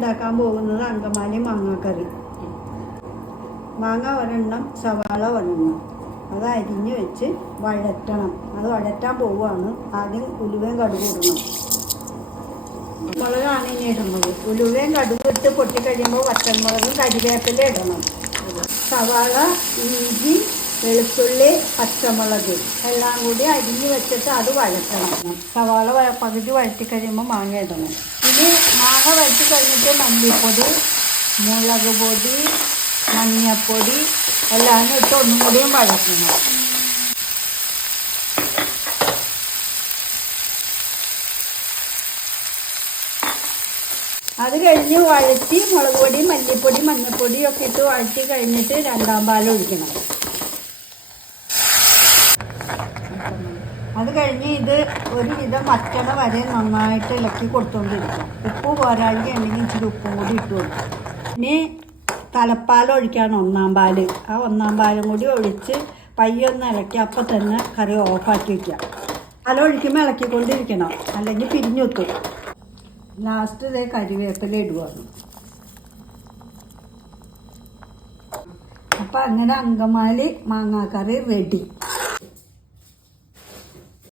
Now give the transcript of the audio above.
ഉണ്ടാക്കാൻ പോകുന്നത് അങ്കമാലി മാങ്ങാക്കറി. മാങ്ങ ഒരെണ്ണം സവാള ഒരെണ്ണം. അത് അരിഞ്ഞ് വെച്ച് വഴറ്റണം. അത് വഴറ്റാൻ പോവുകയാണ്. ആദ്യം ഉലുവയും കടുക് ഇടണം. മുളകാണ് ഇനി ഇടുന്നത്. ഉലുവയും കടുക് ഇട്ട് പൊട്ടിക്കഴിയുമ്പോൾ വറ്റൻമുളകും കരിവേപ്പില ഇടണം. സവാള ഇഞ്ചി വെളുത്തുള്ളി പച്ചമുളക് എല്ലാം കൂടി അരിഞ്ഞ് വെച്ചിട്ട് അത് വഴറ്റണം. സവാള പകുതി വഴറ്റി കഴിയുമ്പോൾ മാങ്ങ ഇടണം. ഇനി മാങ്ങ വഴറ്റി കഴിഞ്ഞിട്ട് മല്ലിപ്പൊടി മുളക് പൊടി മഞ്ഞപ്പൊടി എല്ലാം ഇട്ട് ഒന്നും കൂടിയും വഴറ്റണം. അത് കഴിഞ്ഞ് വഴറ്റി മുളക് പൊടി മല്ലിപ്പൊടി മഞ്ഞൾപ്പൊടി ഒക്കെ ഇട്ട് വഴറ്റി കഴിഞ്ഞിട്ട് രണ്ടാം പാൽ ഒഴിക്കണം. അത് കഴിഞ്ഞ് ഇത് ഒരുവിധം വിധം വറ്റണ വരെ നന്നായിട്ട് ഇളക്കി കൊടുത്തോണ്ടിരിക്കും. ഉപ്പ് പോരാഴ്ച ഉണ്ടെങ്കിൽ ഇച്ചിരി ഉപ്പും കൂടി ഇട്ട് കൊടുക്കും. ഇനി തലപ്പാൽ ഒഴിക്കാണ് ഒന്നാം പാൽ ആ ഒന്നാം പാലും കൂടി ഒഴിച്ച് പയ്യൊന്ന് ഇളക്കി അപ്പം തന്നെ കറി ഓഫാക്കി വയ്ക്കുക. പാലൊഴിക്കുമ്പോൾ ഇളക്കിക്കൊണ്ടിരിക്കണം. അല്ലെങ്കിൽ പിരിഞ്ഞുത്തും. ലാസ്റ്റ് ഇതേ കരിവേപ്പില ഇടുവാണ് അപ്പം അങ്ങനെ അങ്കമാലി മാങ്ങാക്കറി റെഡി